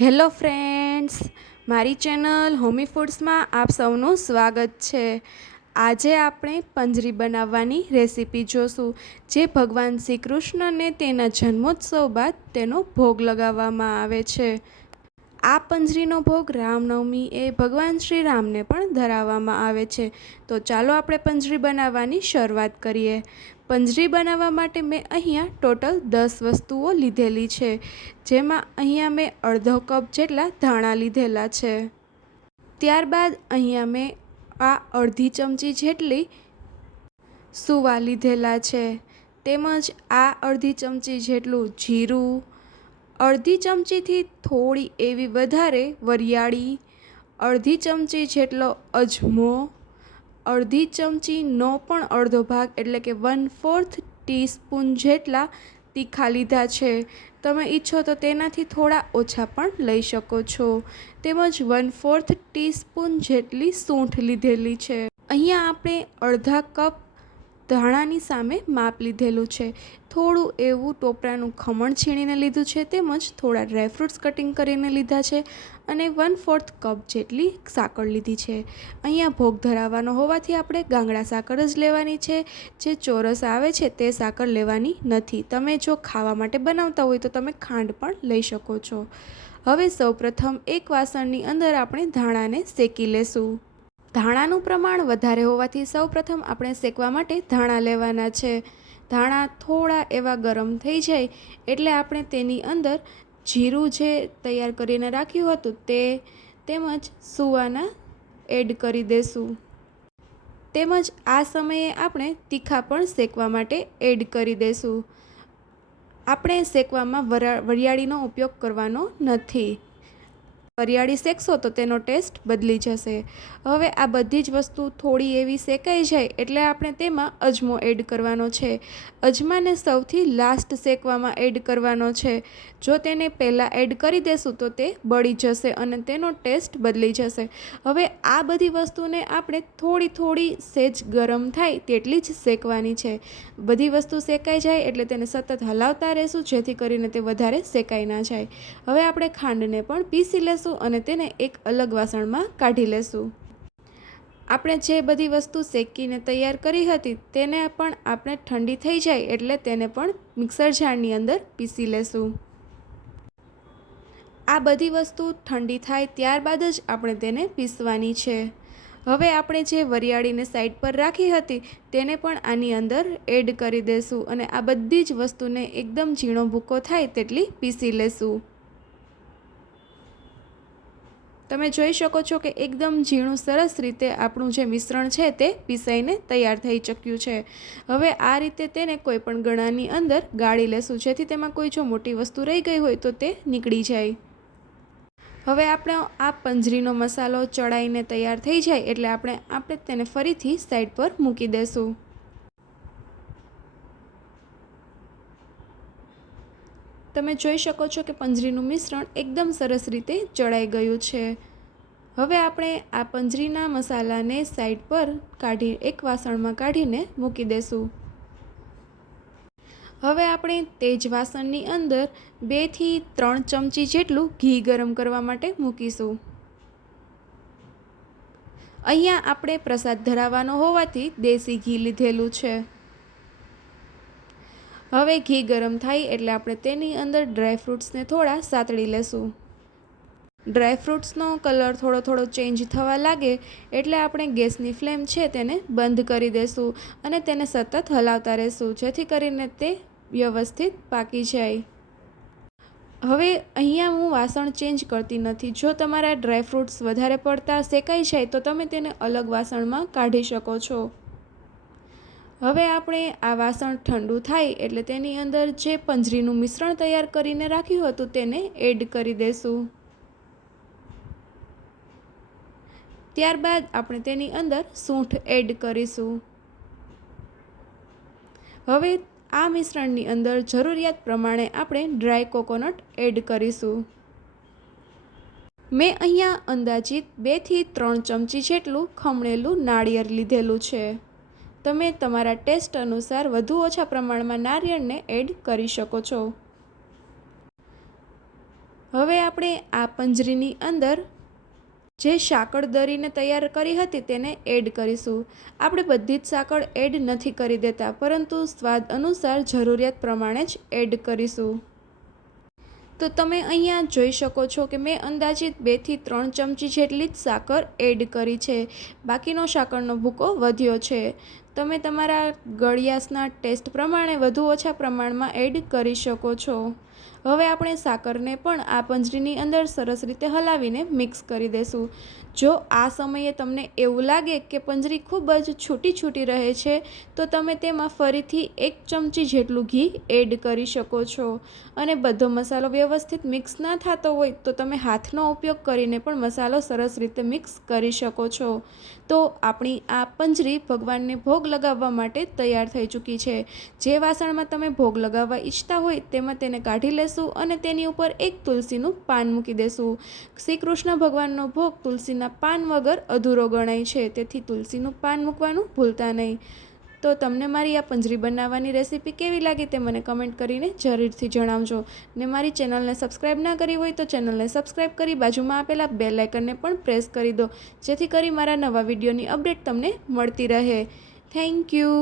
Hello friends, મારી channel હોમીફૂડ્સમાં આપ સૌનું સ્વાગત છે। આજે આપણે પંજરી બનાવવાની રેસીપી જોશું, જે ભગવાન શ્રી કૃષ્ણને તેના જન્મોત્સવ બાદ તેનો ભોગ લગાવવામાં આવે છે। આ પંજરીનો ભોગ રામનવમી એ ભગવાન શ્રી રામને પણ ધરાવવામાં આવે છે। તો ચાલો આપણે પંજરી બનાવવાની શરૂઆત કરીએ। પંજરી બનાવવા માટે મેં અહીંયા ટોટલ 10 વસ્તુઓ લીધેલી છે, જેમાં અહીંયા મેં અડધો કપ જેટલા ધાણા લીધેલા છે। ત્યારબાદ અહીંયા મેં આ અડધી ચમચી જેટલી સુવા લીધેલા છે, તેમજ આ અડધી ચમચી જેટલું જીરું, અડધી ચમચીથી થોડી એવી વધારે વરિયાળી, અડધી ચમચી જેટલો અજમો, અડધી ચમચીનો પણ અડધો ભાગ એટલે કે 1/4 ટીસ્પૂન જેટલા તીખા લીધા છે। તમે ઈચ્છો તો તેનાથી થોડા ઓછા પણ લઈ શકો છો। તેમજ 1/4 ટીસ્પૂન જેટલી સૂંઠ લીધેલી છે। અહીંયા આપણે અડધા કપ ધાણાની સામે માપ લીધેલું છે। થોડું એવું ટોપરાનું ખમણ છીણીને લીધું છે, તેમજ થોડા ડ્રાયફ્રૂટ્સ કટિંગ કરીને લીધા છે, અને 1/4 કપ જેટલી સાકર લીધી છે। અહીંયા ભોગ ધરાવવાનો હોવાથી આપણે ગાંગડા સાકર જ લેવાની છે, જે ચોરસ આવે છે તે સાકર લેવાની નથી। તમે જો ખાવા માટે બનાવતા હોય તો તમે ખાંડ પણ લઈ શકો છો। હવે સૌપ્રથમ એક વાસણની અંદર આપણે ધાણાને શેકી લેશું। ધાણાનું પ્રમાણ વધારે હોવાથી સૌપ્રથમ આપણે શેકવા માટે ધાણા લેવાના છે। ધાણા થોડા એવા ગરમ થઈ જાય એટલે આપણે તેની અંદર જીરું જે તૈયાર કરીને રાખ્યું હતું તે તેમજ સુવાના એડ કરી દેશું। તેમજ આ સમયે આપણે તીખા પણ શેકવા માટે એડ કરી દેશું। આપણે શેકવામાં વરિયાળીનો ઉપયોગ કરવાનો નથી। વરિયાળી શેકશો તો તેનો ટેસ્ટ બદલી જશે। હવે આ બધી જ વસ્તુ થોડી એવી શેકાઈ જાય એટલે આપણે તેમાં અજમો એડ કરવાનો છે। અજમાને સૌથી લાસ્ટ શેકવામાં એડ કરવાનો છે। જો તેને પહેલાં એડ કરી દેશું તો તે બળી જશે અને તેનો ટેસ્ટ બદલી જશે। હવે આ બધી વસ્તુને આપણે થોડી સેજ ગરમ થાય તેટલી જ શેકવાની છે। બધી વસ્તુ શેકાઈ જાય એટલે તેને સતત હલાવતા રહેશું, જેથી કરીને તે વધારે શેકાઈ ના જાય। હવે આપણે ખાંડને પણ પીસી લેશું અને તેને એક અલગ વાસણમાં કાઢી લેશું। આપણે જે બધી વસ્તુ શેકીને તૈયાર કરી હતી તેને પણ આપણે ઠંડી થઈ જાય એટલે તેને પણ મિક્સર જારની અંદર પીસી લેશું। આ બધી વસ્તુ ઠંડી થાય ત્યારબાદ જ આપણે તેને પીસવાની છે। હવે આપણે જે વરિયાળીને સાઈડ પર રાખી હતી તેને પણ આની અંદર એડ કરી દેશું અને આ બધી જ વસ્તુને એકદમ ઝીણો ભૂકો થાય તેટલી પીસી લેશું। તમે જોઈ શકો છો કે એકદમ ઝીણું સરસ રીતે આપણું જે મિશ્રણ છે તે પીસાઈને તૈયાર થઈ ચૂક્યું છે। હવે આ રીતે તેને કોઈ પણ ગળાની અંદર ગાળી લેશું, જેથી તેમાં કોઈ જો મોટી વસ્તુ રહી ગઈ હોય તો તે નીકળી જાય। હવે આપણે આ પંજરીનો મસાલો ચડાઈને તૈયાર થઈ જાય એટલે આપણે તેને ફરીથી સાઈડ પર મૂકી દેશું। તમે જોઈ શકો છો કે પંજરીનું મિશ્રણ એકદમ સરસ રીતે ચડાઈ ગયું છે। હવે આપણે આ પંજરીના મસાલાને સાઈડ પર કાઢી એક વાસણમાં કાઢીને મૂકી દેશું। હવે આપણે તે જ વાસણની અંદર 2 થી 3 ચમચી જેટલું ઘી ગરમ કરવા માટે મૂકીશું। અહીંયા આપણે પ્રસાદ ધરાવવાનો હોવાથી દેશી ઘી લીધેલું છે। હવે ઘી ગરમ થાય એટલે આપણે તેની અંદર ડ્રાયફ્રૂટ્સને થોડા સાતળી લેશું। ડ્રાયફ્રૂટ્સનો કલર થોડો ચેન્જ થવા લાગે એટલે આપણે ગેસની ફ્લેમ છે તેને બંધ કરી દેશું અને તેને સતત હલાવતા રહેશું, જેથી કરીને તે વ્યવસ્થિત પાકી જાય। હવે અહીંયા હું વાસણ ચેન્જ કરતી નથી। જો તમારા ડ્રાયફ્રૂટ્સ વધારે પડતા શેકાઈ જાય તો તમે તેને અલગ વાસણમાં કાઢી શકો છો। હવે આપણે આ વાસણ ઠંડુ થાય એટલે તેની અંદર જે પંજરીનું મિશ્રણ તૈયાર કરીને રાખ્યું હતું તેને એડ કરી દેશું। ત્યારબાદ આપણે તેની અંદર સૂંઠ એડ કરીશું। હવે આ મિશ્રણની અંદર જરૂરિયાત પ્રમાણે આપણે ડ્રાય કોકોનટ એડ કરીશું। મેં અહીંયા અંદાજિત 2 થી 3 ચમચી જેટલું ખમણેલું નાળિયેર લીધેલું છે। તમે તમારા ટેસ્ટ અનુસાર વધુ ઓછા પ્રમાણમાં નારિયેળને એડ કરી શકો છો। હવે આપણે આ પંજરીની અંદર જે સાકળ દળીને તૈયાર કરી હતી તેને એડ કરીશું. આપણે બધી જ સાકળ એડ નથી કરી દેતા, પરંતુ સ્વાદ અનુસાર જરૂરિયાત પ્રમાણે જ એડ કરીશું. તો તમે અહીંયા જોઈ શકો છો કે મેં અંદાજિત 2 થી 3 ચમચી જેટલી જ સાકર એડ કરી છે. બાકીનો સાકરનો ભૂકો વધ્યો છે. તમે તમારા ગળ્યાસના ટેસ્ટ પ્રમાણે વધુ ઓછા પ્રમાણમાં એડ કરી શકો છો. હવે આપણે સાકરને પણ આ પંજરીની અંદર સરસ રીતે હલાવીને મિક્સ કરી દઈશું. જો આ સમયે તમને એવું લાગે કે પંજરી ખૂબ જ છૂટી છૂટી રહે છે, તો તમે તેમાં ફરીથી 1 ચમચી જેટલું ઘી એડ કરી શકો છો. અને બધો મસાલો વ્યવસ્થિત મિક્સ ના થતો હોય તો તમે હાથનો ઉપયોગ કરીને પણ મસાલો સરસ રીતે મિક્સ કરી શકો છો. તો આપણી આ પંજરી ભગવાનને ભોગ લગાવવા માટે તૈયાર થઈ ચૂકી છે. જે વાસણમાં તમે ભોગ લગાવવા ઈચ્છતા હોય તેમાં તેને કાઢી લેશું અને તેની ઉપર એક તુલસીનું પાન મૂકી દેશું. શ્રી કૃષ્ણ ભગવાનનો ભોગ તુલસીના પાન વગર અધૂરો ગણાય છે, તેથી તુલસીનું પાન મૂકવાનું ભૂલતા નહીં. તો તમને મારી આ પંજરી બનાવવાની રેસીપી કેવી લાગી તે મને કમેન્ટ કરીને જરૂરથી જણાવજો. ને મારી ચેનલને સબસ્ક્રાઈબ ના કરી હોય તો ચેનલને સબસ્ક્રાઈબ કરી બાજુમાં આપેલા બેલ આઇકનને પણ પ્રેસ કરી દો, જેથી કરી મારા નવા વિડીયોની અપડેટ તમને મળતી રહે. Thank you.